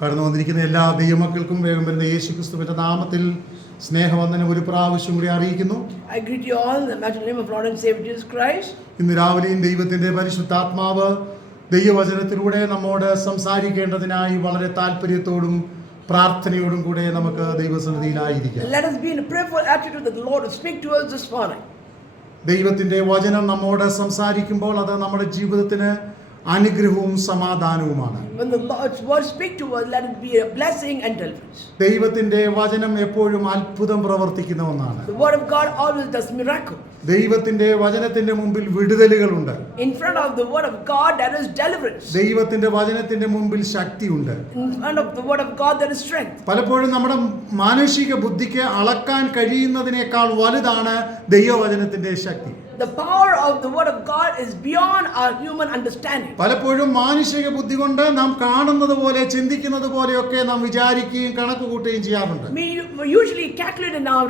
കടന്നു വന്നിരിക്കുന്ന എല്ലാ ദൈവമക്കൾക്കും വേഗം വരുന്ന യേശുക്രിസ്തുവിന്റെ നാമത്തിൽ സ്നേഹവന്ദനം ഒരു പ്രാവശ്യം കൂടി അറിയിക്കുന്നു. I greet you all in the mighty name of Lord and Savior Jesus Christ. ഇന്ന് രാവിലെയും ദൈവത്തിന്റെ പരിശുദ്ധാത്മാവ് ദൈവവചനത്തിലൂടെ നമ്മോട് സംസാരിക്കേണ്ടതിനായി വളരെ താല്പര്യത്തോടും പ്രാർത്ഥനയോടും കൂടെ നമുക്ക് ദൈവസന്നിധിയിലായിരിക്കാം. Let us be in a prayerful attitude that the Lord will speak to us this morning. ദൈവത്തിന്റെ വചനം നമ്മോട് സംസാരിക്കുമ്പോൾ അത് നമ്മുടെ ജീവിതത്തിന് അനുഗ്രഹവും സമാധാനവുമാണ്. When the Lord's word speak to us, let it be a blessing and deliverance. ദൈവത്തിന്റെ വചനം എപ്പോഴും അത്ഭുതം പ്രവർത്തിക്കുന്ന ഒന്നാണ്. The word of God always does miracle. ദൈവത്തിന്റെ വചനത്തിന്റെ മുമ്പിൽ വിടുതലുകളുണ്ട്. In front of the word of God there is deliverance. ദൈവത്തിന്റെ വചനത്തിന്റെ മുമ്പിൽ ശക്തിയുണ്ട്. In front of the word of God there is strength. പലപ്പോഴും നമ്മുടെ മാനുഷിക ബുദ്ധിക്ക് അളക്കാൻ കഴിയുന്നതിനേക്കാൾ വലുതാണ് ദൈവവചനത്തിന്റെ ശക്തി. The power of the word of God is beyond our human understanding. പലപ്പോഴും മാനുഷിക ബുദ്ധി കൊണ്ട് നാം കാണുന്നത് പോലെ ചിന്തിക്കുന്നത് പോലെയൊക്കെ നാം വിചാരിക്കുകയും കണക്ക് കൂട്ടുകയും ചെയ്യാറുണ്ട്. We usually calculate in our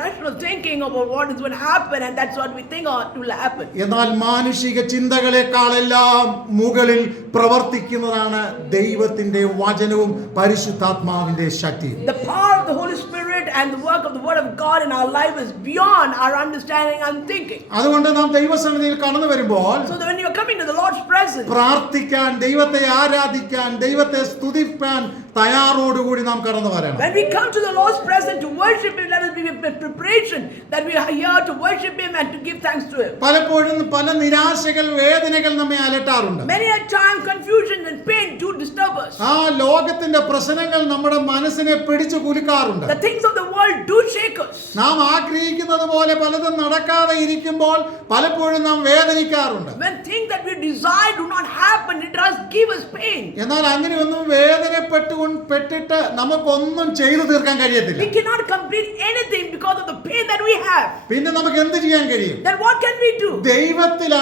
rational thinking about what is going to happen, and that's what we think will happen. എന്നാൽ മാനുഷിക ചിന്തകളെക്കാളെല്ലാം മുകളിൽ പ്രവർത്തിക്കുന്നതാണ് ദൈവത്തിന്റെ വചനവും പരിശുദ്ധാത്മാവിന്റെ ശക്തിയും. The power of the Holy Spirit and the work of the word of God in our life is beyond our understanding and thinking. അതുകൊണ്ട് നാം ദൈവസന്നിധിയിൽ കടന്നു വരുമ്പോൾ So that when you are coming to the Lord's presence, പ്രാർത്ഥിക്കാൻ, ദൈവത്തെ ആരാധിക്കാൻ, ദൈവത്തെ സ്തുതിപ്പാൻ തയ്യാറോടുകൂടി നാം കടന്നു വരണം. when we come to the Lord's presence to worship Him, let us be with preparation that we are here to worship Him and to give thanks to Him. പലപ്പോഴും പല നിരാശകൾ, വേദനകൾ നമ്മെ അലട്ടാറുണ്ട്. Many a time confusion and pain do disturb us. ആ ലോകത്തിന്റെ പ്രശ്നങ്ങൾ നമ്മുടെ മനസ്സിനെ പിടിച്ചു കുലുക്കാറുണ്ട്. The things of the world do shake us. നാം ആഗ്രഹിക്കുന്നത് പോലെ പലതും നടക്കാതെ ഇരിക്കുമ്പോൾ പലപ്പോഴും നാം വേദനിക്കാറുണ്ട്. When things that we desire do not happen, it does give us pain. എന്നാൽ അങ്ങനെയൊന്നും വേദനപ്പെട്ടിട്ട് നമുക്കൊന്നും ചെയ്തു തീർക്കാൻ കഴിയത്തില്ല. We cannot complete anything because of the pain that we have. പിന്നെ നമുക്ക് എന്ത് ചെയ്യാൻ കഴിയും? Then what can we do? ദൈവത്തിൽ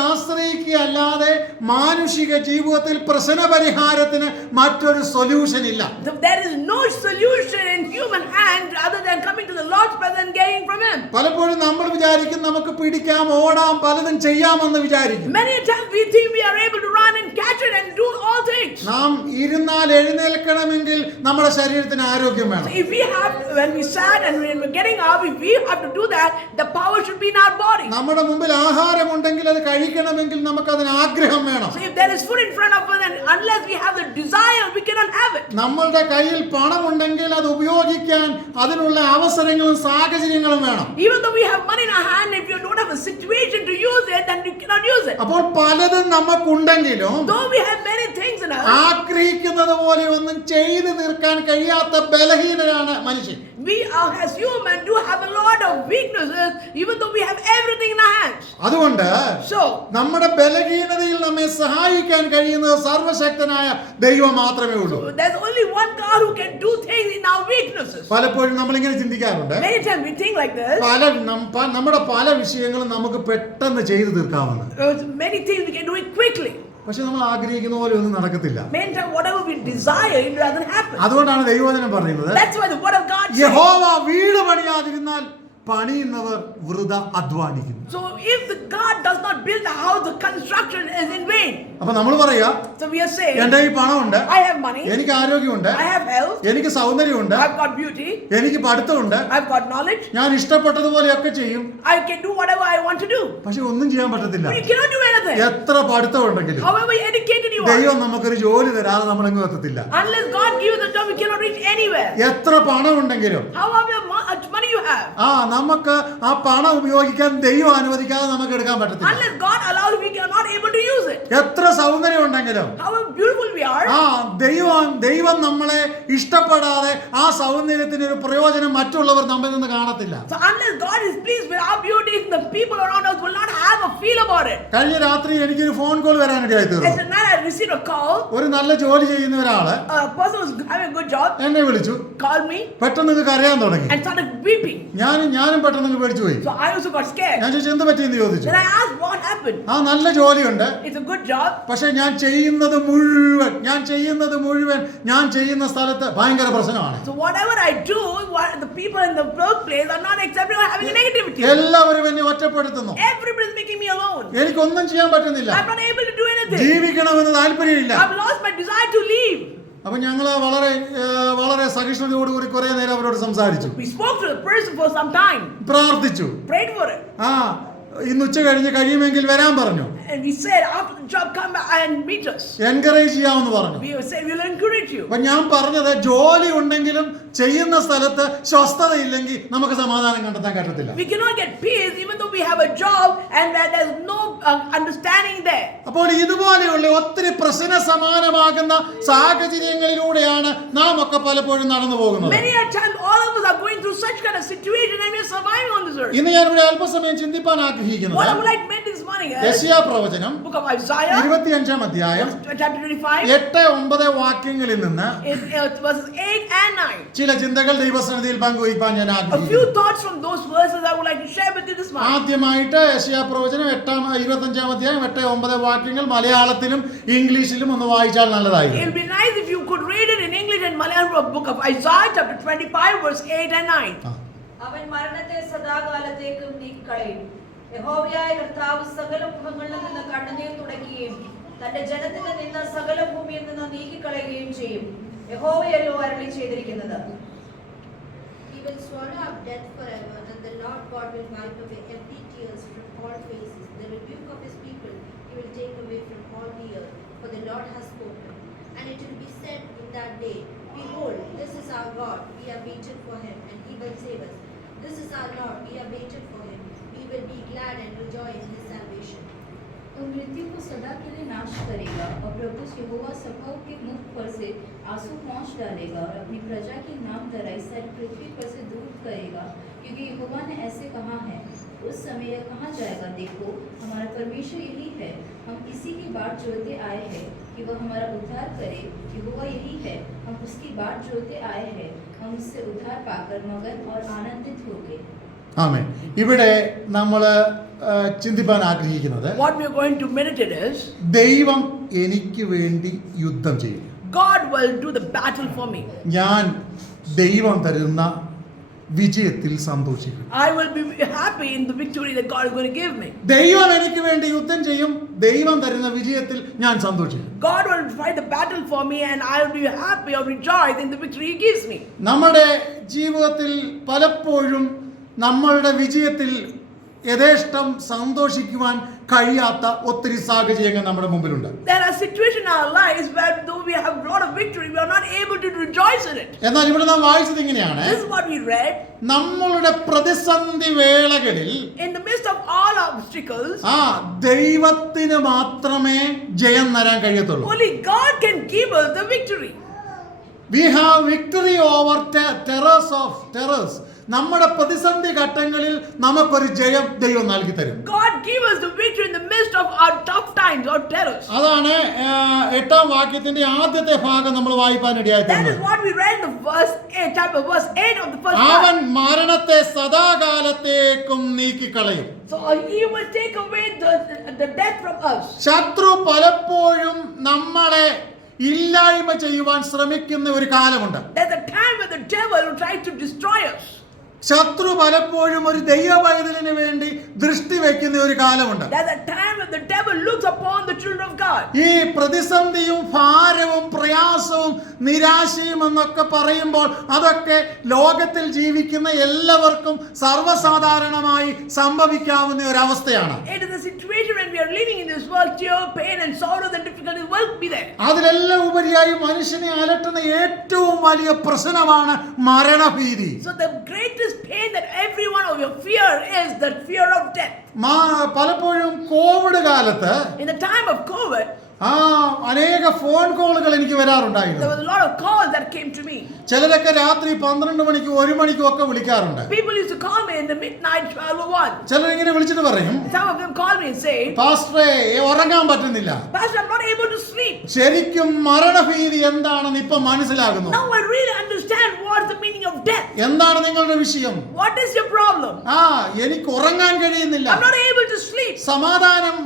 ആശ്രയിക്കുകയല്ലാതെ മാനുഷിക ജീവിതത്തിൽ പ്രശ്ന പരിഹാരത്തിന് മറ്റൊരു സൊല്യൂഷൻ ഇല്ല. There is no solution in human hand other than coming to the Lord's presence and getting from Him. പലപ്പോഴും നമ്മൾ വിചാരിക്കും നമുക്ക് പിടിക്കാം, ഓടാം, പലതും ചെയ്യാമെന്ന് വിചാരിക്കും. Many times we think we are able to run and catch it and do all things. നാം ഇരുന്നാൽ എഴുന്നേൽക്കണമെങ്കിൽ നമ്മുടെ ശരീരത്തിന് ആരോഗ്യം വേണം. So if we have, when we sat and when we're getting up, if we have to do that, the power should be in our body. നമ്മുടെ മുമ്പിൽ ആഹാരമുണ്ടെങ്കിൽ അത് കഴിക്കണമെങ്കിൽ നമുക്ക് അതിന് ആഗ്രഹം വേണം. So if there is food in front of us and unless we have the desire, we cannot have it. നമ്മളുടെ കയ്യിൽ പണമുണ്ടെങ്കിൽ അത് ഉപയോഗിക്കാൻ അതിനുള്ള അവസരങ്ങളും സാഹചര്യങ്ങളും വേണം. Even though we have money in our hand, if you don't have a situation to use it, then you cannot use it. അപ്പോൾ പലതും നമുക്കുണ്ടെങ്കിലും Though we have many things in us, ആഗ്രഹിക്കുന്നത് പോലെ ഒന്നും ചെയ്തു തീർക്കാൻ കഴിയാത്ത ബലഹീനരാണ് മനുഷ്യൻ. we are as human do have a lot of weaknesses, even though we have everything in our hands. അതുകൊണ്ട് So നമ്മുടെ ബലഹീനതയിൽ നമ്മെ സഹായിക്കാൻ കഴിയുന്നത് സർവശക്തനായ ദൈവം മാത്രമേ ഉള്ളൂ. there's only one God who can do things in our weaknesses. പലപ്പോഴും നമ്മൾ ഇങ്ങനെ ചിന്തിക്കാറുണ്ട്. Many times we think like this. നമ്മുടെ പല വിഷയങ്ങളും നമുക്ക് പെട്ടെന്ന് ചെയ്തു തീർക്കാവുന്ന, Many things we can do it quickly. പക്ഷെ നമ്മൾ ആഗ്രഹിക്കുന്ന പോലെ ഒന്നും നടക്കത്തില്ല. Many times whatever we desire, it doesn't happen. അതുകൊണ്ടാണ് ദൈവവചനം പറയുന്നത്, That's why the word of God says, യഹോവ വീട് പണിയാതിരുന്നാൽ പണിയുന്നവർ വൃഥ അധ്വാനിക്കുന്നു. so if the God does not build the house, the construction is in vain. അപ്പൊ നമ്മൾ പറയാ, So we are saying, എന്റെ ഈ പണമുണ്ട്, I have money, എനിക്ക് ആരോഗ്യമുണ്ട്, I have health, എനിക്ക് സൗന്ദര്യമുണ്ട്, I've got beauty, എനിക്ക് പഠിത്തമുണ്ട്, I've got knowledge, ഞാൻ ഇഷ്ടപ്പെട്ടതുപോലെയൊക്കെ ചെയ്യും, I can do whatever I want to do. പക്ഷെ ഒന്നും ചെയ്യാൻ പറ്റത്തില്ല. But you cannot do anything. എത്ര പഠിത്തമുണ്ടെങ്കിലും However educated you are, ദൈവം നമുക്കൊരു ജോലി തരാതെ നമ്മളെങ്ങും എത്തത്തില്ല. unless God gives you the job, you cannot reach anywhere. എത്ര പണമുണ്ടെങ്കിലും However much money you have, നമുക്ക് ആ പണം ഉപയോഗിക്കാൻ ദൈവം അനുവദിക്കാതെ നമുക്ക് എടുക്കാൻ പറ്റത്തില്ല. unless God allows, we are not able to use it. എത്ര സൗന്ദര്യം ഉണ്ടെങ്കിലും However beautiful we are, ദൈവം നമ്മളെ ഇഷ്ടപ്പെടാതെ ആ സൗന്ദര്യത്തിന് ഒരു പ്രയോജനം മറ്റുള്ളവർ നമ്മിൽ നിന്ന് കാണത്തില്ല. so unless God is pleased with our beauty, the people around us will not have a feel about it. കഴിഞ്ഞ രാത്രി എനിക്കൊരു ഫോൺ കോൾ വരാനിടയായി തീർന്നു. Yesterday night I received a call. ഒരു നല്ല ജോലി ചെയ്യുന്ന ഒരാള് A person was having a good job എന്നെ വിളിച്ചു, called me പെട്ടെന്ന് കരയാൻ തുടങ്ങി. and started weeping. ഞാനും പെട്ടെന്ന് പേടിച്ചു പോയി. So I also got scared. ഞാൻ ചോദിച്ചു, എന്ത് പറ്റിയെന്ന് ചോദിച്ചു. Then I asked what happened. നല്ല ജോലിയുണ്ട്, It's a good job, പക്ഷെ ഞാൻ ചെയ്യുന്നത് മുഴുവൻ ഞാൻ ചെയ്യുന്ന സ്ഥലത്ത് ഭയങ്കര പ്രശ്നമാണ്. so whatever I do, the people in the workplace are not accepting or having a negativity. എല്ലാവരും എന്നെ ഒറ്റപ്പെടുത്തുന്നു. Everybody is making me alone. എനിക്കൊന്നും ചെയ്യാൻ പറ്റുന്നില്ല. I'm not able to do anything. ജീവിക്കണമെന്ന് താല്പര്യമില്ല. I've lost my desire to live. അപ്പൊ ഞങ്ങൾ വളരെ സഹിഷ്ണുതയോടുകൂടി കുറെ നേരം അവരോട് സംസാരിച്ചു, We spoke to the person for some time, പ്രാർത്ഥിച്ചു. prayed for it. ഇന്ന് ഉച്ച കഴിഞ്ഞ് കഴിയുമെങ്കിൽ വരാൻ പറഞ്ഞു. And we said, after the job, come back and meet us. Encourage ചെയ്യാമെന്ന് പറഞ്ഞു. We said, we'll encourage you. അപ്പൊ ഞാൻ പറഞ്ഞത്, ജോലി ഉണ്ടെങ്കിലും ചെയ്യുന്ന സ്ഥലത്ത് സ്വസ്ഥതയില്ലെങ്കിൽ നമുക്ക് സമാധാനം കണ്ടെത്താൻ പറ്റത്തില്ല. We cannot get peace even though we have a job and there's no understanding there. അപ്പോൾ ഇതുപോലെയുള്ള ഒത്തിരി പ്രശ്ന സമാനമാകുന്ന സാഹചര്യങ്ങളിലൂടെയാണ് നാം ഒക്കെ പലപ്പോഴും നടന്നു പോകുന്നത്. Many a time all of us are going through such kind of situation and we are surviving on this earth. ഇന്ന് ഞാൻ ഇവിടെ അല്പസമയം ചിന്തിപ്പാൻ ആഗ്രഹിക്കുന്നത് What I would like to make this morning is യെശയ്യാ പ്രവചനം book of Isaiah 25-ാം അധ്യായം chapter 25 8-9 വാക്യങ്ങളിൽ നിന്ന് verses 8 and 9. ചില ചിന്തകൾ ദൈവസന്നിധിയിൽ പങ്കുവയ്ക്കാൻ ഞാൻ A ആഗ്രഹിക്കുന്നു. few thoughts from those verses I would like to share with you this morning. ആദ്യമായിട്ട് യെശയ്യാ പ്രവചനം 25-ാം അധ്യായം 8-9 വാക്യങ്ങൾ മലയാളത്തിലും ഇംഗ്ലീഷിലും ഒന്ന് വായിച്ചാൽ നല്ലതായിരിക്കും. It will be nice if you could read it in English and Malayalam, book of Isaiah chapter 25 verse 8 and 9. അവൻ മരണത്തെ സദാകാലത്തേക്കും നീക്കിക്കളയും. യഹോവയായ കർത്താവ് സകല മുഖങ്ങളിൽ നിന്ന് കണ്ണുനീർ തുടയ്ക്കുകയും തന്റെ ജനത്തിന് നിന്ന് സകല ഭൂമിയിൽ നിന്ന് നീക്കിക്കളയുകയും ചെയ്യും. യഹോവയല്ലോ അരുളി ചെയ്തിരിക്കുന്നത്. He will swallow up death forever, and the Lord God will wipe away every tears from all faces. The rebuke of his people he will take away from all the earth, for the Lord has spoken. And it will be said in that day, Behold, this is our God, we have waited for him, and he will save us. This is our Lord, we have waited for him, we will be glad and rejoice in his salvation. तो मृत्यु को सदा के लिए नाश करेगा और प्रभु यहोवा सभाओं के मुख पर से आंसू पोंछ डालेगा और अपनी प्रजा की नाम धराई सारी पृथ्वी पर से दूर करेगा, क्योंकि यहोवा ने ऐसे कहा है। उस समय यह कहा जाएगा, देखो हमारा परमेश्वर यही है, हम इसी की बाट जोहते आए हैं कि वह हमारा उद्धार करे। यहोवा यही है, हम उसकी बाट जोहते आए हैं, हम उससे उद्धार पाकर मगन और आनंदित होंगे। ആമേൻ. ഇവിടെ നമ്മൾ ചിന്തിപ്പാൻ ആഗ്രഹിക്കുന്നത്, What we are going to meditate is ദൈവം എനിക്ക് വേണ്ടി യുദ്ധം ചെയ്യും. God will do the battle for me. ഞാൻ ദൈവം തരുന്ന വിജയത്തിൽ സന്തോഷിക്കും. I will be happy in the victory that God is going to give me. ദൈവം എനിക്ക് വേണ്ടി യുദ്ധം ചെയ്യും, ദൈവം തരുന്ന വിജയത്തിൽ ഞാൻ സന്തോഷിക്കും. God will fight the battle for me and I will be happy or rejoice in the victory he gives me. നമ്മുടെ ജീവിതത്തിൽ പലപ്പോഴും നമ്മളുടെ വിജയത്തിൽ യഥേഷ്ടം സന്തോഷിക്കുവാൻ കഴിയാത്ത ഒത്തിരി സാഹചര്യങ്ങൾ നമ്മുടെ മുമ്പിലുണ്ട്. There are situations in our lives where though we have a lot of victory, we are not able to rejoice in it. എന്നാൽ ഇവിടെ നാം വായിച്ചത് ഇങ്ങനെയാണ്, This is what we read. നമ്മളുടെ പ്രതിസന്ധി വേളകളിൽ In the midst of all obstacles, ദൈവത്തിന് മാത്രമേ ജയം തരാൻ കഴിയത്തുള്ളൂ. only God can give us the victory. We have victory over terrors. നമ്മുടെ പ്രതിസന്ധി ഘട്ടങ്ങളിൽ നമുക്കൊരു ജയം ദൈവം നൽകി തരും. God give us the victory in the midst of our tough times or terrors. അതാണ് 8-ാം വാക്യത്തിന്റെ ആദ്യത്തെ ഭാഗം നമ്മൾ വായിക്കാൻ That ഇടയായിട്ടുണ്ട്. is what we read in the verse 8, chapter verse 8 of the first അവൻ part. മരണത്തെ സദാകാലത്തേക്കും നീക്കിക്കളയും. So he will take away the death from us. ശത്രു പലപ്പോഴും നമ്മളെ ഇല്ലായ്മ ചെയ്യുവാൻ ശ്രമിക്കുന്ന ഒരു കാലമുണ്ട്. There's a time when the devil will try to destroy us. ശത്രു പലപ്പോഴും ഒരു ദൈവപൈതലിന് വേണ്ടി ദൃഷ്ടി വെക്കുന്ന ഒരു കാലമുണ്ട്. There's a time when the devil looks upon the children of God. ഈ പ്രതിസന്ധിയും ഭാരവും പ്രയാസവും നിരാശയും എന്നൊക്കെ പറയുമ്പോൾ അതൊക്കെ ലോകത്തിൽ ജീവിക്കുന്ന എല്ലാവർക്കും സർവ്വസാധാരണമായി സംഭവിക്കാവുന്ന ഒരു അവസ്ഥയാണ്. It is a situation when we are living in this world, tear, pain and sorrows and difficulties will be there. അതിലെല്ലാം ഉപരിയായി മനുഷ്യനെ അലട്ടുന്ന ഏറ്റവും വലിയ പ്രശ്നമാണ് മരണഭീതി. So the greatest pain that every one of you fear is the fear of death. പലപ്പോഴും Covid കാലത്ത് In the time of COVID, അനേക ഫോൺ കോളുകൾ എനിക്ക് വരാറുണ്ടായിരുന്നു. there was a lot of calls that came to me. ചിലരൊക്കെ രാത്രി 12 മണിക്കും 1 മണിക്കും ഒക്കെ വിളിക്കാറുണ്ട്. People used to call me in the midnight 12 or 1. ചിലർ ഇങ്ങനെ വിളിച്ചിട്ട് പറയും, Some of them call me and say, പാസ്റ്ററേ ഉറങ്ങാൻ പറ്റുന്നില്ല, Pastor, I'm not able to sleep. ശരിക്കും മരണഭീതി എന്താണെന്ന് ഇപ്പൊ മനസ്സിലാകുന്നു. Now I really understand what's the meaning of death. എന്താണ് നിങ്ങളുടെ വിഷയം? What is your problem? എനിക്ക് ഉറങ്ങാൻ കഴിയുന്നില്ല, I'm not able to sleep. സമാധാനം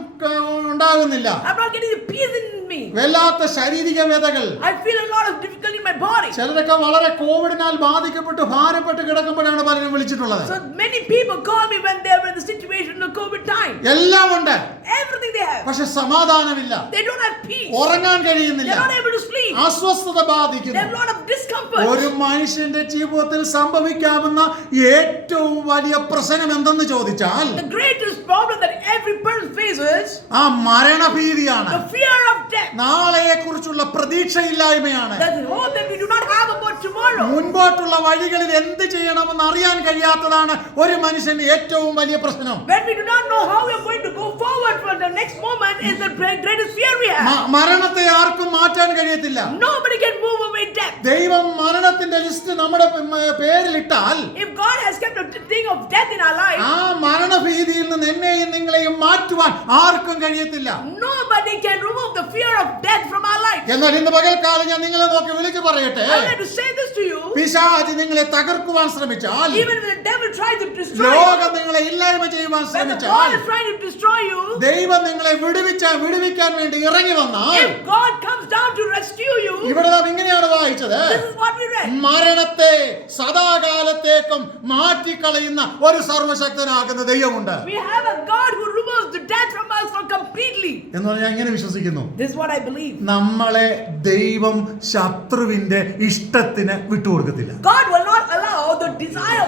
ഉണ്ടാകുന്നില്ല, I'm not getting the peace in me. വല്ലാത്ത ശാരീരിക വേദകൾ, I feel a lot of difficulty in my body. ചിലരൊക്കെ വളരെ കോവിഡിനാൽ ബാധിക്കപ്പെട്ട് ഭാരപ്പെട്ട് കിടക്കുമ്പോഴാണ് പലരും വിളിച്ചിട്ടുള്ളത്. So many people call me when they were in the situation of COVID time. എല്ലാം ഉണ്ട്, Everything they have. പക്ഷെ സമാധാനമില്ല, They don't have peace. ഉറങ്ങാൻ കഴിയുന്നില്ല, They're not able to sleep. അസ്വസ്ഥത They ബാധിക്കുന്നു. have a lot of discomfort. ഒരു മനുഷ്യന്റെ ജീവിതത്തിൽ സംഭവിക്കാവുന്ന ഏറ്റവും വലിയ പ്രശ്നം എന്തെന്ന് ചോദിച്ചാൽ The greatest problem that every person faces, ആ മരണഭീതിയാണ്, the fear of death. നാളെയെ കുറിച്ചുള്ള പ്രതീക്ഷയില്ലായ്മയാണ്, That's the hope that we do not have about tomorrow. മുൻപോട്ടുള്ള വഴികളിൽ എന്ത് ചെയ്യണമെന്ന് അറിയാൻ കഴിയാത്തതാണ് ഒരു മനുഷ്യന്റെ ഏറ്റവും വലിയ പ്രശ്നം. When we do not know how we are going to go forward for the next moment is the greatest fear we have. മരണത്തെ ആർക്കും മാറ്റാൻ കഴിയത്തില്ല. Nobody can move away death. ദൈവം മരണത്തിന്റെ ലിസ്റ്റ് നമ്മുടെ പേരിലിട്ടാൽ If God has kept a thing of death in our life, ആ മരണഭീതിയിൽ നിന്ന് എന്നെയും നിങ്ങളെയും മാറ്റുവാൻ ആർക്കും കഴിയത്തില്ല. nobody can remove the fear of death from our life. എന്നാൽ ഇന്ന് പകൽക്കാലം ഞാൻ നിങ്ങളെ നോക്കി വിളിച്ചു പറയട്ടെ, I would like to say this to you. പിശാച് നിങ്ങളെ തകർക്കുവാൻ ശ്രമിച്ചാൽ, Even when the devil tries to destroy ലോകം you, നിങ്ങളെ ഇല്ലായ്മ ചെയ്യുവാൻ when the ശ്രമിച്ചാൽ, God is trying to destroy you, ദൈവം നിങ്ങളെ വിടുവിക്കാൻ വേണ്ടി ഇറങ്ങി വന്നാൽ, if God comes down to rescue you, ഇവിടെ നാം ഇങ്ങനെയാണ് വായിച്ചത്, this is what we read. മരണത്തെ സദാകാലത്തേക്കും മാറ്റിക്കളയുന്ന ഒരു സർവശക്തനാകുന്ന ദൈവമുണ്ട് We have a God who removes the death from us for completely. എന്ന് പറഞ്ഞാൽ ഞാൻ ഇങ്ങനെ വിശ്വസിക്കുന്നു, This is what I believe. നമ്മളെ ദൈവം ശത്രുവിന്റെ ഇഷ്ടത്തിന് വിട്ടുകൊടുക്കത്തില്ല. God will not allow the desire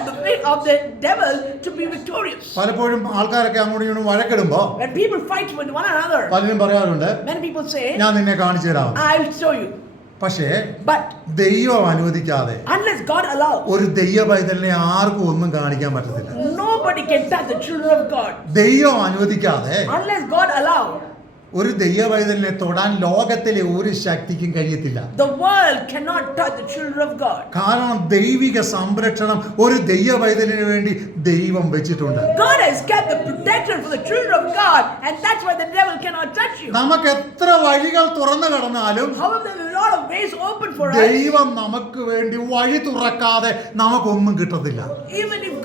of the devil to be victorious. പലപ്പോഴും ആൾക്കാരൊക്കെ അങ്ങോട്ടും ഇങ്ങോട്ടും വഴക്കിടുമ്പോ When people fight with one another, പലരും പറയാറുണ്ട്, many people say, ഞാൻ നിന്നെ കാണിച്ചു തരാം. I will show you. പക്ഷേ But ദൈവം അനുവദിക്കാതെ unless God allows, ഒരു ദൈവ പൈതലിനെ ആർക്കും ഒന്നും കാണിക്കാൻ പറ്റത്തില്ല. nobody can touch the children of God. ദൈവം അനുവദിക്കാതെ Unless God allows, ഒരു ദൈവ പൈതലിനെ തൊടാൻ ലോകത്തിലെ ഒരു ശക്തിക്കും കഴിയത്തില്ല. the world cannot touch the children of God. കാരണം ദൈവിക സംരക്ഷണം ഒരു ദൈവ പൈതലിന് വേണ്ടി ദൈവം വെച്ചിട്ടുണ്ട്. God has kept the protection for the children of God, and that's why the devil cannot touch you. നമുക്ക് എത്ര വഴികൾ തുറന്നു കടന്നാലും However, there are a lot of ways open for us. ദൈവം നമുക്ക് വേണ്ടി വഴി തുറക്കാതെ നമുക്കൊന്നും കിട്ടത്തില്ല. Even if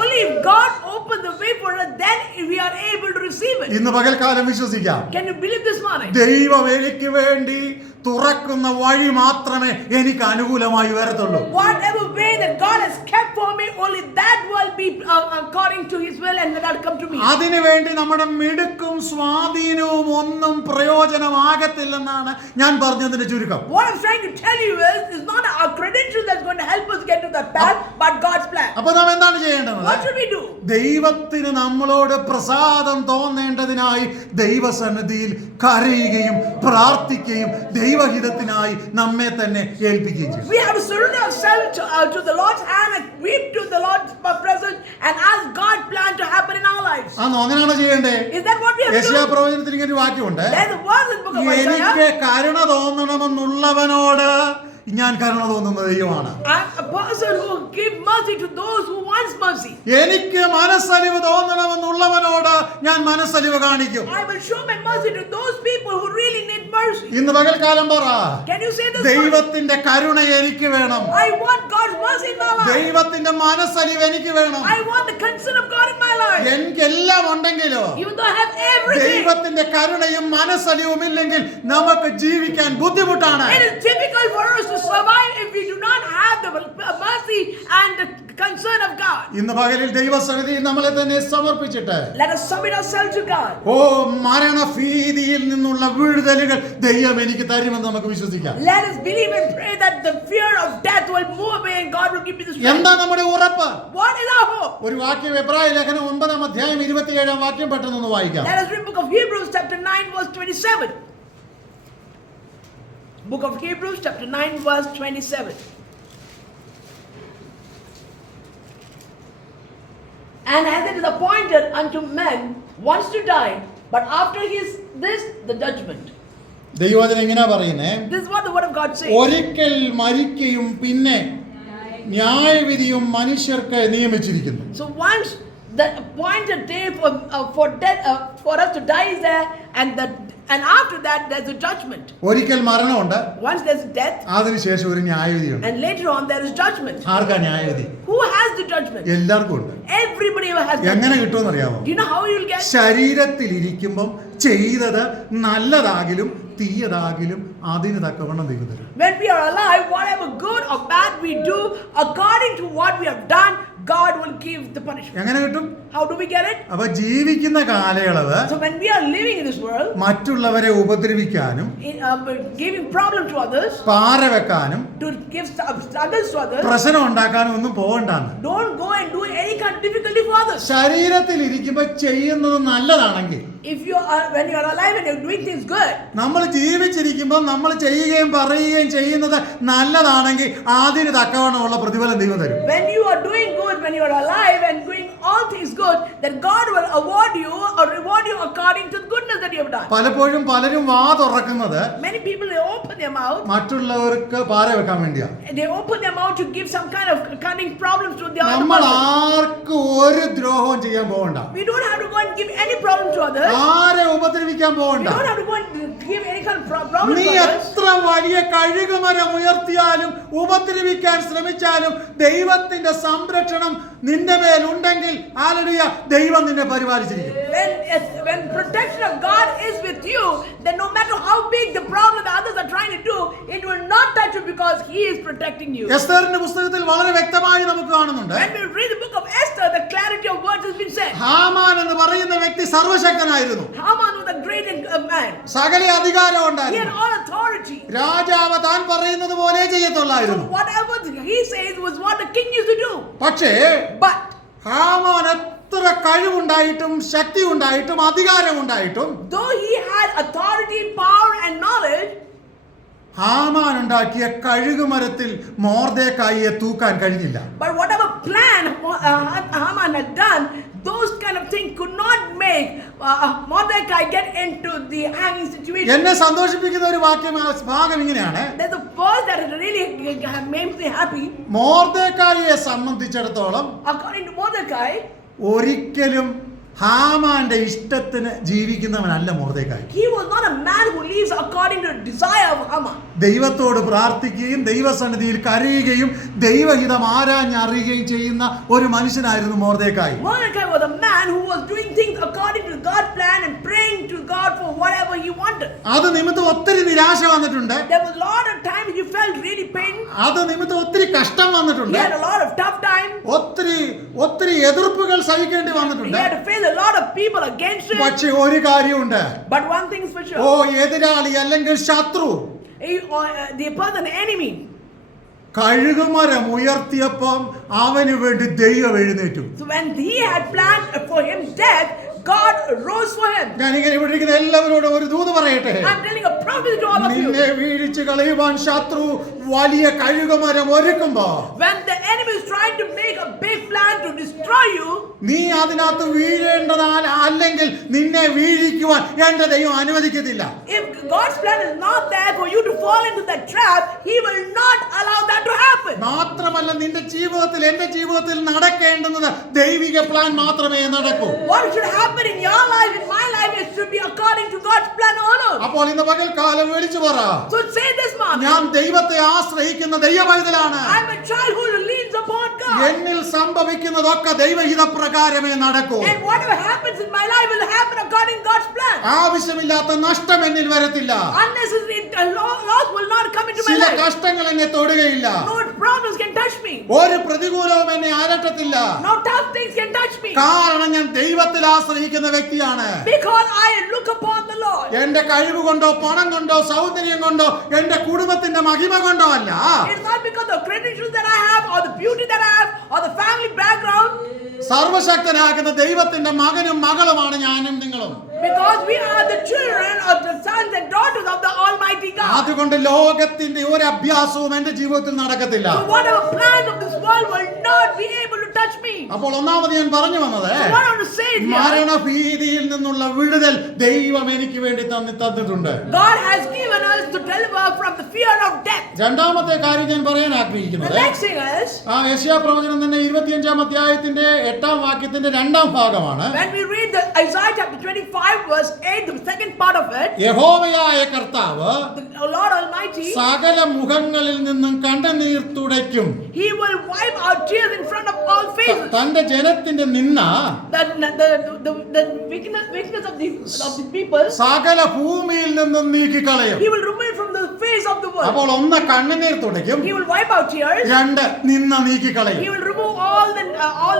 only if God opened the way for us, then we are able to receive it. ഇന്ന് പകൽക്കാലം വിശ്വസിക്കാം, Can you believe this morning? ദൈവം എനിക്ക് വേണ്ടി തുറക്കുന്ന വഴി മാത്രമേ എനിക്ക് അനുകൂലമായി വരത്തുള്ളൂ. Whatever way that God has kept for me, only that will be according to His will, and that will come to me. അതിനു വേണ്ടി നമ്മുടെ മിടുക്കും സ്വാധീനവും ഒന്നും പ്രയോജനമാകത്തില്ലെന്നാണ് ഞാൻ പറഞ്ഞതിന്റെ ചുരുക്കം. What I'm trying to tell you is, it's not our credential that's going to help us get to that path, but God's plan. അപ്പൊ നാം എന്താണ് ചെയ്യേണ്ടത്? What should we do? ദൈവത്തിന് നമ്മളോട് പ്രസാദം തോന്നേണ്ടതിനായി ദൈവസന്നിധിയിൽ കരയുകയും പ്രാർത്ഥിക്കുകയും ദൈവഹിതത്തിനായി നമ്മെ തന്നെ ഏൽപ്പിക്കുകയും ചെയ്യും. We have to surrender ourselves to the Lord's hand and weep to the Lord's presence and ask God's plan to happen in our lives. അങ്ങനെയാണോ ചെയ്യേണ്ടേ? Is that what we have to യെശയ്യാ do? പ്രവചനത്തിൽ ഇങ്ങനെ ഒരു വാക്യമുണ്ട്, There's a verse in the book of Isaiah. എനിക്ക് കരുണ തോന്നണമെന്നുള്ളവനോട് ഞാൻ കരുണ തോന്നുന്ന ദൈവമാണ്. I'm a person who gives mercy to those who wants mercy. എനിക്ക് മനസ്സലിവ് തോന്നണമെന്നുള്ളവനോട് ഞാൻ മനസ്സലിവ് കാണിക്കും. I will show my mercy to those people who really need mercy. ഇന്ന് പകൽക്കാലം പറ, Can you say this? ദൈവത്തിന്റെ കരുണ എനിക്ക് വേണം, I want God's mercy in my life. ദൈവത്തിന്റെ മനസ്സലിവ് എനിക്ക് വേണം. I want the concern of God in my life. എനിക്കെല്ലാം ഉണ്ടെങ്കിലോ Even though I have everything, ദൈവത്തിന്റെ കരുണയും മനസ്സലിവും ഇല്ലെങ്കിൽ നമുക്ക് ജീവിക്കാൻ ബുദ്ധിമുട്ടാണ്. it is difficult for us to survive if we do not have the mercy and the concern of God. ഇന്ന് പകലിൽ ദൈവസന്നിധിയിൽ നമ്മളെ തന്നെ സമർപ്പിച്ചിട്ട്, Let us submit ourselves to God. ഓ മരണഭീതിയിൽ നിന്നുള്ള വിടുതലുകൾ ദൈവം എനിക്ക് തരുമെന്ന് നമുക്ക് വിശ്വസിക്കാം. Let us believe and pray that the fear of death will move away and God will give me the strength. എന്താ നമ്മുടെ ഉറപ്പ്? What is our hope? ഒരു വാക്യം എബ്രായ ലേഖനം 9 അധ്യായം 27 വാക്യം പെട്ടെന്ന് വായിക്കാം. Let us read book of Hebrews chapter 9 verse 27. Book of Hebrews chapter 9 verse 27. And as it is appointed unto men once to die, but after this the judgment. ദൈവവചനം എങ്ങനെയാ പറയുന്നേ? This is what the word of God says. ഒരിക്കൽ മരിക്കുകയും പിന്നെ ന്യായവിധിയും മനുഷ്യർക്ക് നിയമിച്ചിരിക്കുന്നു. So once the appointed day for death for us to die is there, and after that there's a judgment. ഒരിക്കൽ മരണമുണ്ട്, Once there's death, അതിനുശേഷം ഒരു ന്യായവിധിയുണ്ട്. and later on there is judgment. ആർക്കാ ന്യായവിധി? Who has the judgment? എല്ലാവർക്കും ഉണ്ട്. Everybody has എങ്ങനെ judgment. കിട്ടുമെന്ന് അറിയാമോ? Do you know how you will get? ശരീരത്തിൽ ഇരിക്കുമ്പം ചെയ്തത് നല്ലതാകിലും തീയതാകിലും അതിന് തക്കവണ്ണം ദൈവം തരും. When we are alive, whatever good or bad we do, according to what we have done, God will give the punishment. എങ്ങനെ കിട്ടും? How do we get it? അപ്പൊ ജീവിക്കുന്ന കാലയളവ് So when we are living in this world, മറ്റുള്ളവരെ ഉപദ്രവിക്കാനും giving problem to others, പാര വെക്കാനും to give struggles to others, പ്രശ്നം ഉണ്ടാക്കാനും ഒന്നും പോകണ്ടാന്ന്. don't go and do any kind of difficulty for others. ശരീരത്തിൽ ഇരിക്കുമ്പോ ചെയ്യുന്നത് നല്ലതാണെങ്കിൽ, If you are, when you are alive and you are doing things good, നമ്മൾ ജീവിച്ചിരിക്കുമ്പോൾ നമ്മൾ ചെയ്യുകയും പറയുകയും ചെയ്യുന്നത് നല്ലതാണെങ്കിൽ അതിന് തക്കവണ്ണമുള്ള പ്രതിഫലം ദൈവം തരും. when you are doing good, when you are alive and doing all things good, then God will award you or reward you according to the goodness that you have done. പലപ്പോഴും പലരും വാ തുറക്കുന്നത് Many people, they open their mouth, മറ്റുള്ളവർക്ക് പാര വെക്കാൻ വേണ്ടിയാ. they open their mouth to give some kind of cunning problems to the other നമ്മൾ person. ആർക്കും ഒരു ദ്രോഹവും ചെയ്യാൻ പോകണ്ട, We don't have to go and give any problem to others. ആരെ ഉപദ്രവിക്കാൻ We പോകണ്ട. don't have to go and give any kind of problem നീ to others. എത്ര വലിയ കഴുകുമരം ഉയർത്തിയാലും ഉപദ്രവിക്കാൻ ശ്രമിച്ചാലും ദൈവത്തിന്റെ സംരക്ഷണം നിന്റെ മേൽ ഉണ്ടെങ്കിൽ ഹല്ലേലൂയ, ദൈവം നിന്നെ പരിപാലിച്ചിരിക്കും. When protection of God is with you, then no matter how big the problem the others are trying to do, it will not touch you because He is protecting you. എസ്തേറിന്റെ പുസ്തകത്തിൽ വളരെ വ്യക്തമായി നമുക്ക് കാണുന്നുണ്ട്. When we read the book of Esther, the clarity of words has been said. Haman എന്ന് പറയുന്ന വ്യക്തി സർവശക്തനായിരുന്നു. Haman was a great man. സകല അധികാരം He had ഉണ്ടായിരുന്നു. all authority. രാജാവ് താൻ പറയുന്നത് പോലെ So ചെയ്യത്തുള്ളായിരുന്നു. whatever he says was what the king used to do. പക്ഷേ But ഹാമാൻ എത്ര കഴിവുണ്ടായിട്ടും ശക്തി ഉണ്ടായിട്ടും അധികാരം ഉണ്ടായിട്ടും though he had authority, power and knowledge, Haman ഉണ്ടാക്കിയ കഴുകുമരത്തിൽ മോർദെഖായിയെ തൂക്കാൻ കഴിഞ്ഞില്ല. but whatever plan Haman had done, those kind of things could not make Mordecai get into the hanging situation. എന്നെ സന്തോഷിപ്പിക്കുന്ന ഒരു ഭാഗം ഇങ്ങനെയാണ്. There's a verse that really makes me happy. മോർദെഖായിയെ സംബന്ധിച്ചിടത്തോളം According to Mordecai, ഒരിക്കലും ഹാമാന്റെ ഇഷ്ടത്തിന് ജീവിക്കുന്നവനല്ല Mordecai. he was not a man who lives according to the desire of Haman. ദൈവത്തോട് പ്രാർത്ഥിക്കുകയും ദൈവസന്നിധിയിൽ കരയുകയും ദൈവഹിതം ആരാഞ്ഞറിയുകയും ചെയ്യുന്ന ഒരു മനുഷ്യനായിരുന്നു Mordecai. Mordecai was a man who was doing things according to God's plan and praying to God for whatever he wanted. അത് നിമിത്തം ഒത്തിരി നിരാശ വന്നിട്ടുണ്ട്. There was a lot of times he felt really pain. അത് നിമിത്തം ഒത്തിരി കഷ്ടം He വന്നിട്ടുണ്ട്. had a lot of tough time. ഒത്തിരി എതിർപ്പുകൾ സഹിക്കേണ്ടി He വന്നിട്ടുണ്ട്. had to face a lot of people against him. പക്ഷെ ഒരു കാര്യമുണ്ട്. But one thing is for oh sure. എതിരാളി അല്ലെങ്കിൽ ശത്രു The person, the enemy, കഴുകുമരം ഉയർത്തിയപ്പം അവന് വേണ്ടി ദൈവം എഴുന്നേറ്റു. so when he had planned for him death, God rose for him. ഞാനിങ്ങനെ ഇവിടെ ഇരിക്കുന്ന എല്ലാവരോടും ഒരു ദൂത് പറയട്ടെ. I'm telling a prophecy to all of you. നിന്നെ വീഴിച്ച് കളയുവാൻ ശത്രു വലിയ കഴുകുമരം ഒരുക്കുമ്പോ, When the enemy is trying to make a big plan to destroy you, നീ അതിനകത്ത് വീഴേണ്ടതാണ്, അല്ലെങ്കിൽ നിന്നെ വീഴിക്കുവാൻ എന്റെ ദൈവം അനുവദിക്കത്തില്ല. if God's plan is not there for you to fall into that trap, He will not allow that to happen. മാത്രമല്ല നിന്റെ ജീവിതത്തിൽ എന്റെ ജീവിതത്തിൽ നടക്കേണ്ടുന്നത് ദൈവിക പ്ലാൻ മാത്രമേ നടക്കൂ. What should happen in your life, in my life, it should be according to God's plan on earth. അപ്പോൾ ഇന്ന് പകൽക്കാലം വിളിച്ചു പറ, So say this, Mom. ഞാൻ ദൈവത്തെ ആശ്രയിക്കുന്ന ദൈവപൈതലാണ്. I'm a child who leans upon God. എന്നിൽ സംഭവിക്കുന്നതൊക്കെ ദൈവഹിത പ്രകാരമേ നടക്കൂ. And whatever happens in my life will happen according to God's plan. ആവശ്യമില്ലാത്ത നഷ്ടം എന്നിൽ വരത്തില്ല. Unnecessary loss will not come into my ചില life. കഷ്ടങ്ങൾ എന്നെ തൊടുകയില്ല. No problems can touch me. ഒരു പ്രതികൂലവും എന്നെ അലട്ടത്തില്ല. No tough things can touch me. കാരണം ഞാൻ ദൈവത്തിൽ ആശ്രയിക്കുന്ന വ്യക്തിയാണ്. Because I look upon the Lord. എന്റെ കഴിവ് കൊണ്ടോ പണം കൊണ്ടോ സൗന്ദര്യം കൊണ്ടോ എന്റെ കുടുംബത്തിന്റെ മഹിമ കൊണ്ടോ അല്ല. It's not because of the credentials that I have or the beauty that I have or the family background. സർവശക്തനാകുന്ന ദൈവത്തിന്റെ മകനും മകളുമാണ് ഞാനും നിങ്ങളും. Because we are the children of the sons and daughters of the Almighty God. അതുകൊണ്ട് ലോകത്തിന്റെ ഒരു അഭ്യാസവും എന്റെ ജീവിതത്തിൽ നടക്കത്തില്ല. So whatever plans of this world will not be able to touch me. അപ്പോൾ ഒന്നാമത് ഞാൻ പറഞ്ഞു വന്നത്, So what I want to say is here, മരണഭീതിയിൽ നിന്നുള്ള വിടുതൽ ദൈവം എനിക്ക് വേണ്ടി തന്നിട്ടുണ്ട്. God has given us to deliver from the fear of death. രണ്ടാമത്തെ കാര്യം ഞാൻ പറയാൻ The ആഗ്രഹിക്കുന്നത് next thing is, യെശയ്യാ പ്രവചനം തന്നെ 25-ാം അധ്യായത്തിന്റെ 8-ാം വാക്യത്തിന്റെ 2-ാം ഭാഗമാണ്. when we read the Isaiah chapter 25 verse 8, the second part of it, യഹോവയായ കർത്താവ് the Lord Almighty, സകല മുഖങ്ങളിൽ നിന്നും കണ്ണുനീർ തുടയ്ക്കും. He will wipe our tears in front of all faces. തന്റെ ജനത്തിന്റെ നിന്ന The weakness of the people, സകല ഭൂമിയിൽ നിന്നും നീക്കിക്കളയും. He will remove from the face of the world. അപ്പോൾ ഒന്ന് കണ്ണുനീർ തുടയ്ക്കും, He will wipe our tears. രണ്ട് നിന്ന നീക്കിക്കളയും. He will remove all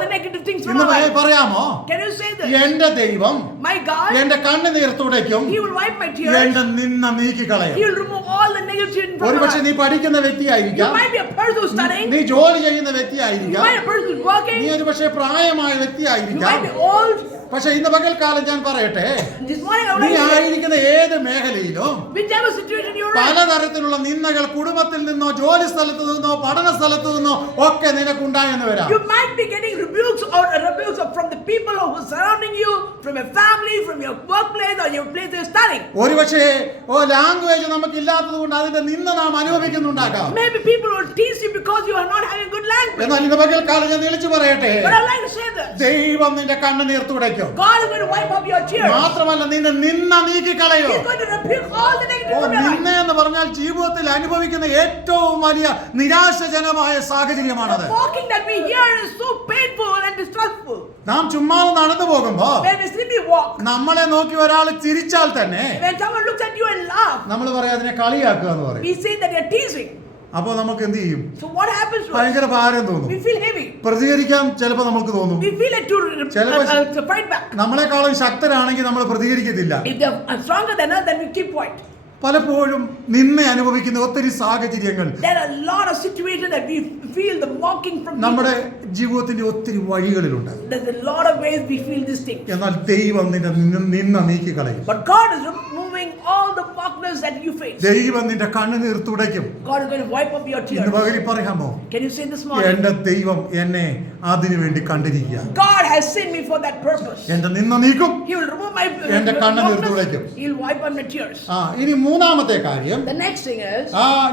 the negative things from ഇന്ന് our life. പറയാമോ, Can you say this? എന്റെ ദൈവം My God, എന്റെ കണ്ണുനീർ തുടയ്ക്കും, He will wipe my tears. എന്റെ നിന്ന നീക്കിക്കളയും. He will remove all the negativity from our ഒരുപക്ഷെ life. നീ പഠിക്കുന്ന You വ്യക്തിയായിരിക്കാം, might be a person who's studying. നീ ജോലി ചെയ്യുന്ന You വ്യക്തിയായിരിക്കാം, might be a person who's നീ working. ഒരുപക്ഷെ പ്രായമായ You വ്യക്തിയായിരിക്കാം. might be old. പക്ഷെ ഇന്ന് പകൽക്കാലം ഞാൻ പറയട്ടെ, This morning I would നീ like to say, ആയിരിക്കുന്ന ഏത് മേഖലയിലും whichever situation you're in, പലതരത്തിലുള്ള നിന്ദകൾ കുടുംബത്തിൽ നിന്നോ ജോലി സ്ഥലത്തു നിന്നോ പഠന സ്ഥലത്തു നിന്നോ ഒക്കെ നിനക്കുണ്ടായെന്ന് വരാം. you might be getting rebukes from the people who are surrounding you, from your family, from your workplace or your place you're studying. ഒരുപക്ഷെ ലാംഗ്വേജ് നമുക്ക് ഇല്ലാത്തത് കൊണ്ട് അതിന്റെ നിന്ന നാം അനുഭവിക്കുന്നുണ്ടാകാം. Maybe people will tease you because you are not having good language. എന്നാൽ ഇന്ന് പകൽക്കാലം ഞാൻ വിളിച്ചു പറയട്ടെ, But I'd like to say this. ദൈവം നിന്റെ കണ്ണുനീർ തുടയ്ക്കും. God is going to wipe up your tears. മാത്രമല്ല നിന്റെ നിന്ന നീക്കിക്കളയോ. He's going to rebuke all the negative from your നിന്ന life. എന്ന് പറഞ്ഞാൽ ജീവിതത്തിൽ അനുഭവിക്കുന്ന ഏറ്റവും വലിയ നിരാശജനമായ സാഹചര്യമാണത്. The walking that we hear is so painful and distressful. നാം ചുമ്മാ നടന്നു പോകുമ്പോ When we simply walk, നമ്മളെ നോക്കി ഒരാൾ ചിരിച്ചാൽ തന്നെ when someone looks at you and laughs, നമ്മൾ പറയാം അതിനെ കളിയാക്കുക എന്ന് പറയും. we say that you're teasing. അപ്പൊ നമുക്ക് എന്ത് ചെയ്യും? So what happens to us? ഭയങ്കര ഭാരം തോന്നും, We feel heavy. പ്രതികരിക്കാൻ ചിലപ്പോ നമുക്ക് തോന്നും. We feel it to fight back. നമ്മളെക്കാളും ശക്തരാണെങ്കിൽ നമ്മൾ പ്രതികരിക്കത്തില്ല. If they're stronger than us, then we keep quiet. പലപ്പോഴും നിന്ന അനുഭവിക്കുന്ന ഒത്തിരി സാഹചര്യങ്ങൾ There are a lot of situations that we feel the mocking from people. നമ്മുടെ ജീവിതത്തിന്റെ ഒത്തിരി വഴികളിലുണ്ട്. There's a lot of ways we feel these things. എന്നാൽ ദൈവം നിന്റെ നിന്ന നീക്കിക്കളയും. But God is removing all the mockness that you face. ദൈവം നിന്റെ കണ്ണുനീർ തുടയ്ക്കും. God is going to wipe up your ഇന്ന് tears. പകലിൽ പറയാമോ, Can you say this morning? എന്റെ ദൈവം എന്നെ അതിനു വേണ്ടി കണ്ടിരിക്കുക. God has sent me for that purpose. എന്റെ നിന്ന നീക്കും, He will remove my എന്റെ കണ്ണുനീർ mockness. തുടയ്ക്കും. He will wipe out my tears. ഇനി മൂന്നാമത്തെ കാര്യം, The next thing is,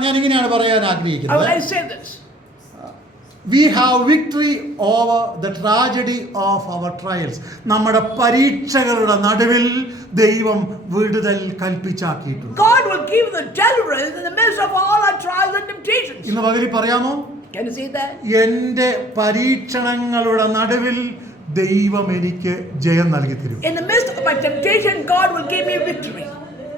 ഞാൻ ഇങ്ങനെയാണ് പറയാൻ I would ആഗ്രഹിക്കുന്നത്. like to say this. We have victory over the tragedy of our trials. നമ്മുടെ പരീക്ഷകളുടെ നടുവിൽ ദൈവം വിടുതൽ കൽപ്പിച്ചാക്കിയിട്ടുണ്ട്. God will give the deliverance in the midst of all our trials and temptations. ഇന്ന് പകലിൽ പറയാമോ, Can you say that? എന്റെ പരീക്ഷണങ്ങളുടെ നടുവിൽ ദൈവം എനിക്ക് ജയം നൽകി തരും. In the midst of my temptation, God will give me victory.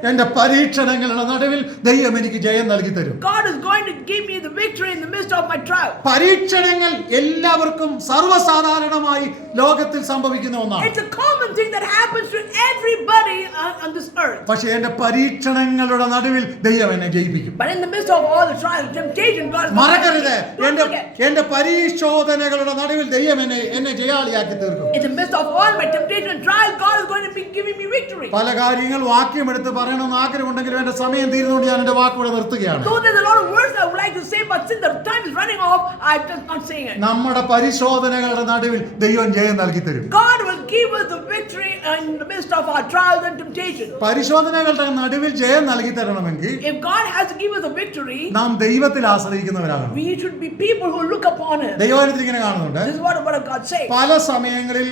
എന്റെ പരീക്ഷണങ്ങളുടെ നടുവിൽ ദൈവം എനിക്ക് ജയം നൽകി തരും. God is going to give me the victory in the midst of my trial. പരീക്ഷണങ്ങൾ എല്ലാവർക്കും സർവ്വസാധാരണമായി ലോകത്തിൽ സംഭവിക്കുന്ന ഒന്നാണ്. It's a common thing that happens to everybody on this earth. പക്ഷേ എന്റെ പരീക്ഷണങ്ങളുടെ നടുവിൽ ദൈവം എന്നെ ജയിപ്പിക്കും. But in the midst of all the trials, temptation, God is മറക്കരുത്, don't forget. എന്റെ പരീക്ഷോധനകളുടെ നടുവിൽ ദൈവം എന്നെ ജയാളിയാക്കി തീർക്കും. In the midst of all my temptation and trial, God is going to be giving me victory. പല കാര്യങ്ങൾ വാക്യമെടുത്ത് പറയണമെന്ന് ആഗ്രഹമുണ്ടെങ്കിലും എന്റെ സമയം തീരുന്നതുകൊണ്ട് ഞാൻ എന്റെ വാക്കുകൂടെ നിർത്തുകയാണ്. Though there's a lot of words I would like to say, but since the time is running off, I'm just not saying it. നമ്മുടെ പരിശോധനകളുടെ നടുവിൽ ദൈവം ജയം നൽകി തരും. God will give us the victory in the midst of our trials and temptations. പരിശോധനകളുടെ നടുവിൽ ജയം നൽകി തരണമെങ്കിൽ If God has to give us a victory, നാം ദൈവത്തിൽ ആശ്രയിക്കുന്നവരാകണം. we should be people who look upon Him. ദൈവത്തിൽ ഇങ്ങനെ കാണുന്നുണ്ട്, This is what the word of God says. പല സമയങ്ങളിൽ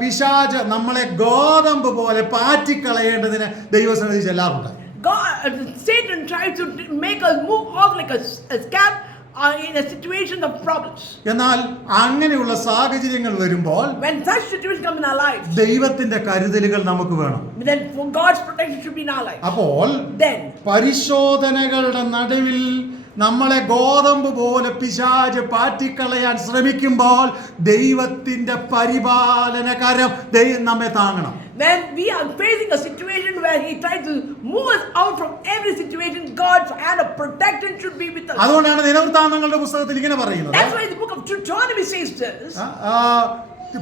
പിശാച് നമ്മളെ ഗോതമ്പ് പോലെ പാറ്റിക്കളയേണ്ടതിന് ദൈവസന്നിധി ചെല്ലാറുണ്ട്. Satan tries to make us move off like a scab in a situation of problems. എന്നാൽ അങ്ങനെയുള്ള സാഹചര്യങ്ങൾ വരുമ്പോൾ When such situations come in our lives, ദൈവത്തിന്റെ കരുതലുകൾ നമുക്ക് വേണം. then for God's protection should be in our lives. അപ്പോൾ Then പരിശോധനകളുടെ നടുവിൽ നമ്മളെ ഗോതമ്പ് പോലെ പിശാച് പാറ്റിക്കളയാൻ ശ്രമിക്കുമ്പോൾ ദൈവത്തിന്റെ പരിപാലന കരം ദൈവം നമ്മെ താങ്ങണം. when we are facing a situation where he tries to move us out from every situation, God's hand of protection should be with us. അതുകൊണ്ടാണ് ദിനവൃത്താന്തങ്ങളുടെ പുസ്തകത്തിൽ ഇങ്ങനെ പറയുന്നത്, That's why the book of Deuteronomy says this.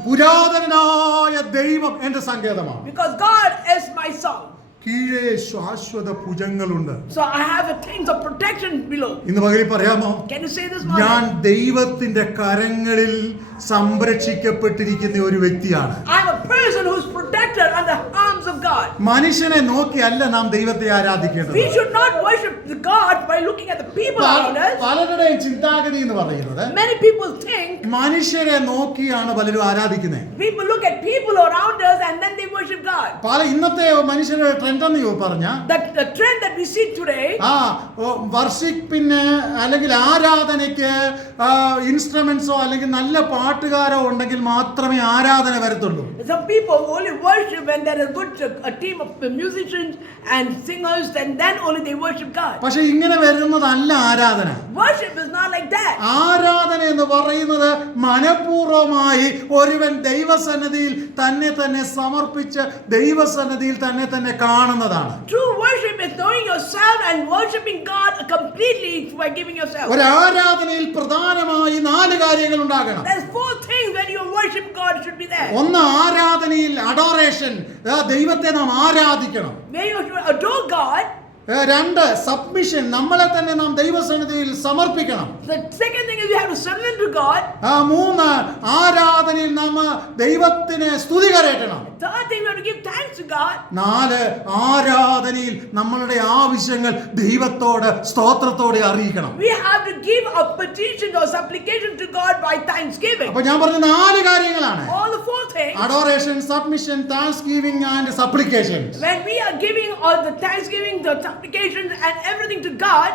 പുരാതനായ ദൈവം എന്റെ സങ്കേതമാണ്, Because God is my song. കീഴേ ശാശ്വത ഭുജങ്ങളുണ്ട്. So I have the things of protection below. ഇന്ന് പകലിൽ പറയാമോ, Can you say this ഞാൻ morning? ദൈവത്തിന്റെ കരങ്ങളിൽ സംരക്ഷിക്കപ്പെട്ടിരിക്കുന്ന ഒരു വ്യക്തിയാണ്. I'm a person who's protected under the arms of God. മനുഷ്യനെ നോക്കിയല്ല നാം ദൈവത്തെ ആരാധിക്കേണ്ടത്. We should not worship the God by looking at the people around us. പലരുടെയും ചിന്താഗതി എന്ന് പറയുന്നത് Many people think മനുഷ്യരെ നോക്കിയാണ് പലരും ആരാധിക്കുന്നത്. people look at people around us and then they worship God. ഇന്നത്തെ മനുഷ്യരുടെ ട്രെൻഡ് എന്ന് പറഞ്ഞ The trend that we see today, വർഷിപ്പിന് അല്ലെങ്കിൽ ആരാധനയ്ക്ക് ഇൻസ്ട്രുമെന്റ്സോ അല്ലെങ്കിൽ നല്ല പാട്ടുകാരോ ഉണ്ടെങ്കിൽ മാത്രമേ ആരാധന വരത്തുള്ളൂ. some people only worship when there is a team of musicians and singers, and then only they worship God. പക്ഷെ ഇങ്ങനെ വരുന്നതല്ല ആരാധന. Worship is not like that. ആരാധന എന്ന് പറയുന്നത് മനഃപൂർവമായി ഒരുവൻ ദൈവസന്നിധിയിൽ തന്നെ സമർപ്പിച്ച് ദൈവസന്നിധിയിൽ തന്നെ കാണുന്നതാണ്. True worship is knowing yourself and worshiping God completely by giving yourself. ഒരു ആരാധനയിൽ പ്രധാനമായി 4 കാര്യങ്ങൾ ഉണ്ടാകണം. There's 4 things when you worship God should be there. ഒന്ന് ആരാധനയിൽ അഡോറേഷൻ, ദൈവത്തെ നാം ആരാധിക്കണം. When you should adore God. 2 submission, നമ്മളെ തന്നെ നാം ദൈവസന്നിധിയിൽ സമർപ്പിക്കണം. The second thing is you have to surrender to God. 3 ആരാധനയിൽ നാം ദൈവത്തിന് സ്തുതി കരയറ്റണം. Third thing, we have to give thanks to God. 4 ആരാധനയിൽ നമ്മളുടെ ആവശ്യങ്ങൾ ദൈവത്തോട് സ്തോത്രത്തോടെ അറിയിക്കണം. We have to give a petition or supplication to God by thanksgiving. അപ്പോൾ ഞാൻ പറഞ്ഞ 4 കാര്യങ്ങളാണ്. All the 4 things. Adoration, submission, Thanksgiving and supplication. When we are giving all the thanksgiving, the supplications and everything to God,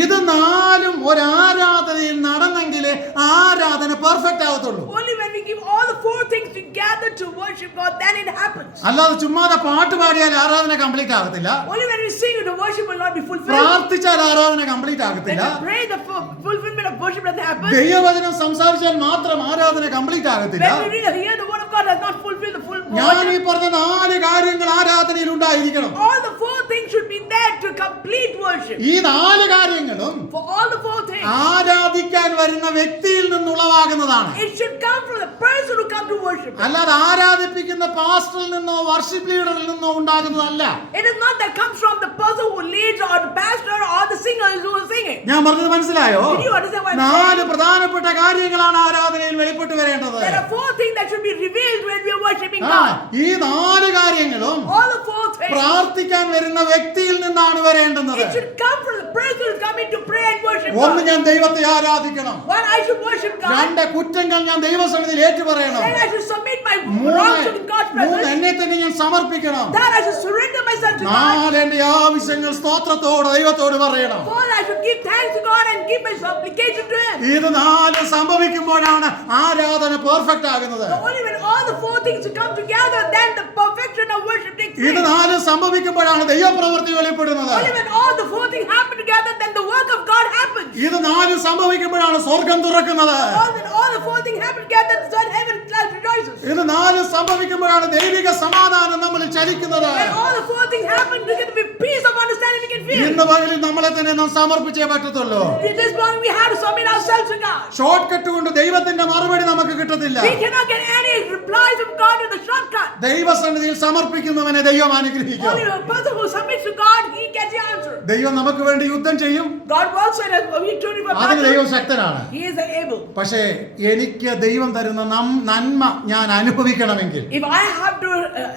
ഇത് 4ഉം ഒരു ആരാധനയിൽ നടന്നെങ്കിലേ ആരാധന perfect ആവത്തുള്ളൂ. only when we give all the 4 things together to worship God, then it happens. അല്ലാതെ ചുമ്മാതെ പാട്ട് പാടിയാൽ ആരാധന complete ആകത്തില്ല. Only when we sing, the worship will not be fulfilled. പ്രാർത്ഥിച്ചാൽ ആരാധന കംപ്ലീറ്റ് When ആകത്തില്ല. we pray, the fulfillment of worship doesn't happen. ദൈവവചനം സംസാരിച്ചാൽ മാത്രം ആരാധന കംപ്ലീറ്റ് ആകത്തില്ല. When we hear the word of God does not fulfill the full ഞാൻ ഈ worship. പറഞ്ഞ 4 കാര്യങ്ങൾ ആരാധനയിൽ ഉണ്ടായിരിക്കണം. All the 4 things should be there to complete worship. ഈ 4 കാര്യങ്ങളും For all the 4 things, ആരാധിക്കാൻ വരുന്ന വ്യക്തിയിൽ നിന്നുളവാകുന്നതാണ്. it should come from the person who come to worship. അല്ലാതെ ആരാധിപ്പിക്കുന്ന പാസ്റ്ററിൽ നിന്നോ വർഷിപ്പ് ലീഡറിൽ നിന്നോ ഉണ്ടാകുന്നതല്ല. It is not that comes from the person who leads or the pastor or the singers who are singing. ഞാൻ പറഞ്ഞത് മനസ്സിലായോ? Did you understand what I'm 4 saying? പ്രധാനപ്പെട്ട കാര്യങ്ങളാണ് ആരാധനയിൽ വെളിപ്പെട്ട് വരേണ്ടത്. There are 4 things that should be revealed when we are worshiping ആ, God. ഈ 4 കാര്യങ്ങളും All the 4 things, പ്രാർത്ഥിക്കാൻ വരുന്ന വ്യക്തിയിൽ നിന്നാണ് വരേണ്ടത്. it should come from the person who is coming to pray and worship ഒന്ന്, God. ഞാൻ ദൈവത്തെ ആരാധിക്കണം. One, I should worship God. 2 കുറ്റങ്ങൾ ഞാൻ ദൈവസന്നിധിയിൽ ഏറ്റുപറയണം. Then I should submit my wrongs to God's 3 presence. എന്നെ തന്നെ ഞാൻ സമർപ്പിക്കണം. Then I should surrender myself to God. 4 എന്റെ ആവശ്യങ്ങൾ സ്തോത്രത്തോട് ദൈവത്തോട് പറയണം. Fourth, I should give thanks to God and give my supplication to Him. ഇത് 4 സംഭവിക്കുമ്പോഴാണ് ആരാധന പെർഫെക്റ്റ് ആകുന്നത്. Only when all the 4 things come together, then the perfection of worship takes ഇത് place. 4 സംഭവിക്കുമ്പോഴാണ് ദൈവപ്രവൃത്തി വെളിപ്പെടുന്നത്. Only when all the 4 things happen together, then the work of God happens. ഇത് 4 സംഭവിക്കുമ്പോഴാണ് സ്വർഗം തുറക്കുന്നത്. When all the 4 things happen together, the sun heaven rejoices. ഇത് 4 സംഭവിക്കുമ്പോഴാണ് ദൈവിക സമാധാനം നമ്മൾ ചലിക്കുന്നത്. When all the 4 things happen together with peace of understanding, we can feel. ഇന്ന് പകലിൽ നമ്മളെ തന്നെ നാം സമർപ്പിച്ചേ പറ്റത്തുള്ളൂ. This morning we have to submit ourselves to God. Short cut കൊണ്ട് ദൈവത്തിന്റെ മറുപടി നമുക്ക് കിട്ടത്തില്ല. We cannot get any replies from God in the shortcut. ദൈവസന്നിധിയിൽ സമർപ്പിക്കുന്നവനെ ദൈവം അനുഗ്രഹിക്കും. Only a person who submits to God, he gets the answer. ദൈവം നമുക്ക് വേണ്ടി യുദ്ധം ചെയ്യും. God works in us. We truly for അതിന് ദൈവം battle. ശക്തനാണ്. He is able. പക്ഷേ എനിക്ക് ദൈവം തരുന്ന നന്മ ഞാൻ അനുഭവിക്കണമെങ്കിൽ If I have to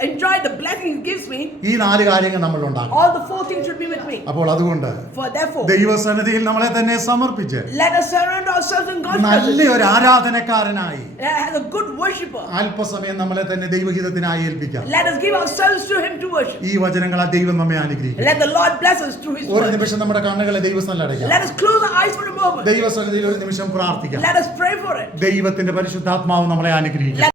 enjoy the blessing He gives me, ഈ 4 കാര്യങ്ങൾ നമ്മൾ ഉണ്ടാകും. all the 4 things should be with me. അപ്പോൾ അതുകൊണ്ട് For therefore, ദൈവസന്നിധിയിൽ നമ്മളെ തന്നെ സമർപ്പിച്ച് let us surrender ourselves in God's നല്ല presence. ഒരു ആരാധനക്കാരനായി As a good worshipper, അല്പസമയം നമ്മളെ തന്നെ ദൈവഹിതത്തിനായി ഏൽപ്പിക്കാം. let us give ourselves to Him to worship. ഈ വചനങ്ങളാൽ ദൈവം നമ്മെ അനുഗ്രഹിക്കും. Let the Lord bless us through His ഒരു word. നിമിഷം നമ്മുടെ കണ്ണുകളെ ദൈവസ്ഥനിൽ അടയ്ക്കാം. Let us close our eyes for a moment. ദൈവസന്നിധിയിൽ ഒരു നിമിഷം പ്രാർത്ഥിക്കാം. Let us pray for it. ദൈവത്തിന്റെ പരിശുദ്ധാത്മാവ് നമ്മളെ അനുഗ്രഹിക്കും.